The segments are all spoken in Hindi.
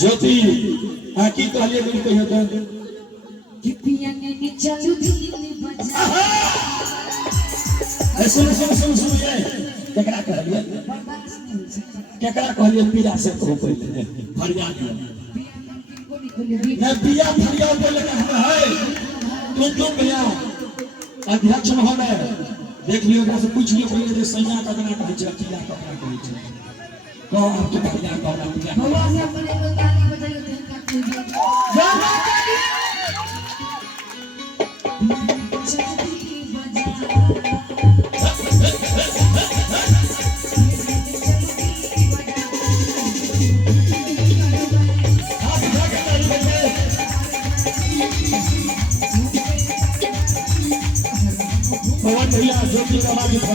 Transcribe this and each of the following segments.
ज्योति आकी कहलिए मिल कहियो त सुन ये केकरा कहलिए पीरा से को पहले फरियाद ना पिया फरियाद बोले है तुम भैया अध्यक्ष महोदय देख लियो ओकरा से पूछ लियो पहले जे सैया कतना कहै छै पिया कतना कहै छै को आपके फरियाद कहना पिया भगवान ने अपने को गाली बजाई थे भगवान भैया ज्योति का बात था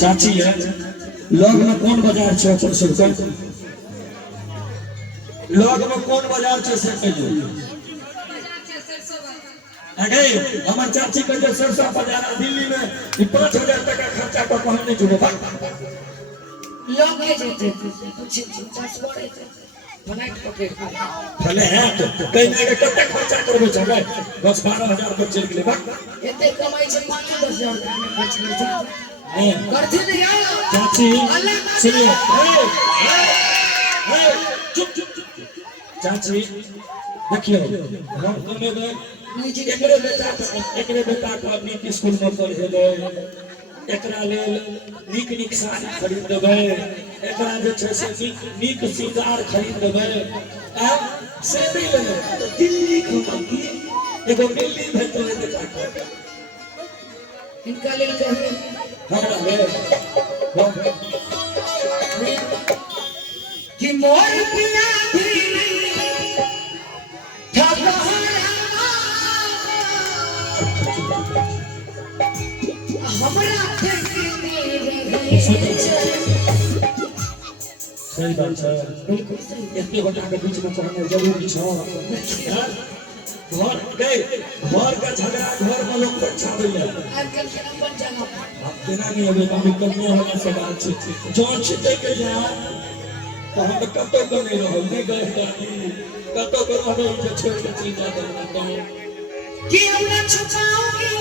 चाची है लग में कौन बाजार छे लग में कौन बाजार छे से कहियो अगे हमर चाची के जे सरसा बाजार दिल्ली में 5000 टका खर्चा पर कहने नहीं जुड़े लोग के जेते कुछ चाच बोले थे बनाई पके भले है तो कहीं ना कते खर्चा करबे छबे 10-12 पर चल गेले बा एते कमाई छे 5-10 हजार में खर्च करते नहीं चाची सुनिए चुप चाची देखियो हम में गए एकरे बेटा का नीक स्कूल में पढ़ेले एकरा लेल नीक साड़ी खरीद देबै एकरा जे छै से नीक सिंगार खरीद देबै आ से नहीं ले दिल्ली घुमाती एगो दिल्ली भेटो बेटा इनका लेल कहे हमरा है कि मोर पिया भी ठगहरा हमरा सही बात है बिल्कुल सही इतने घंटा के बीच में पढ़ना जरूरी है घर का झगड़ा घर में लोग पछावे है आजकल के नंबर जगह अब देना नहीं होगा कभी करने होगा से बात से जो छिटे के जा तो हम कतो को नहीं रहो नहीं गए कतो को रहो जो छोड़ के चीज जाता है कि हमरा छुपाऊंगी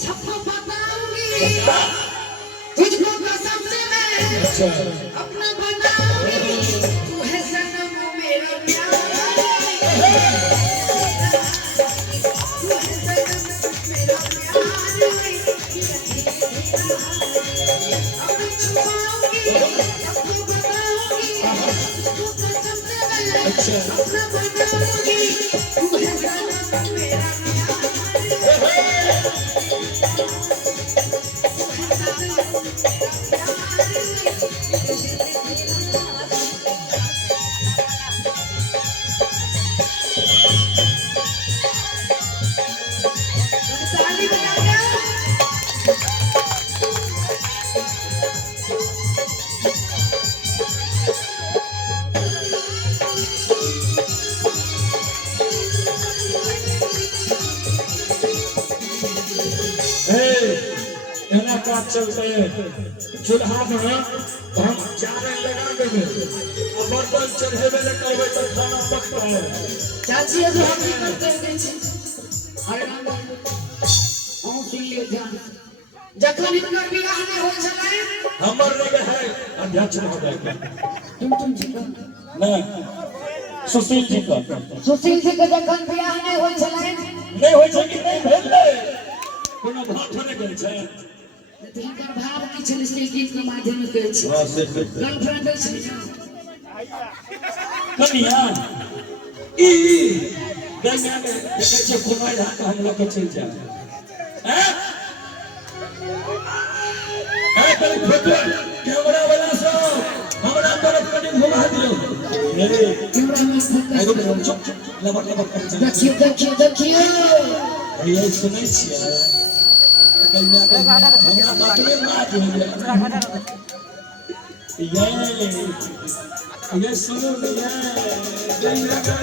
सब बताऊंगी तुझको कसम से मैं अपना बनाऊंगी तू है सनम मेरा प्यार चलते चूल्हा में हम चारे लगा देंगे और बर्तन चढ़ेबे ले करबे तो खाना पकता है। चाची अभी हम ही करते हैं अरे राम सुन लियो ध्यान जखन इनकर बियाह नहीं हो छले हमर लगे है अध्यक्ष महोदय के तुम जी का नहीं सुशील जी का सुशील जी के जखन बियाह नहीं हो छले नहीं होय छै कि नहीं भेलै कोनो भात होने गेल छै तिनकर भाव की छले से के माध्यम में कहै छै गर्लफ्रेंड छै कनिया ई गंगा में देखे छै कुमार हाथ हम लोग के चल जाए हैं कोई फोटो कैमरा वाला सब हमरा तरफ कनी घुमा दियो कैमरा में फोकस एगो चुप लबक कर जा देखियो ये सुनै छियै गंगा के हमरा बातमे बात हो गया ये सुनो ये गंगा के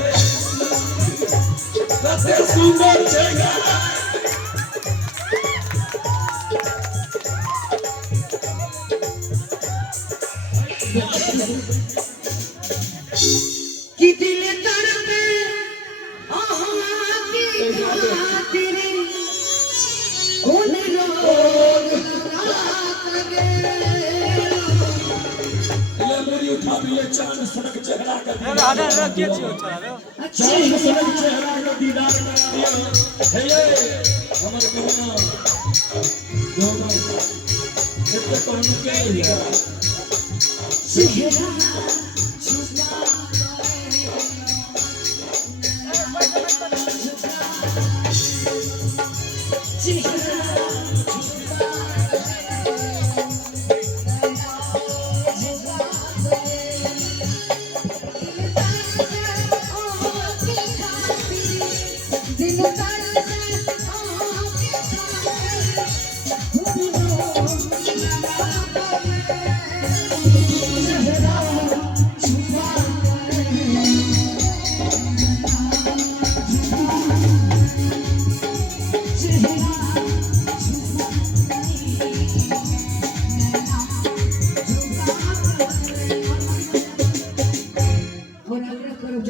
कते सुंदर जगह कि दिल तड़पे आहा की खातिर कौन रोग लगे ये मेरी उठा लिए चांद सड़क चेहरा कर दिया अच्छा चांद सड़क चेहरा का दीदार करा दिया हे ये हमर कोना दोनों इतने कहने के लिए चेहरा छुपा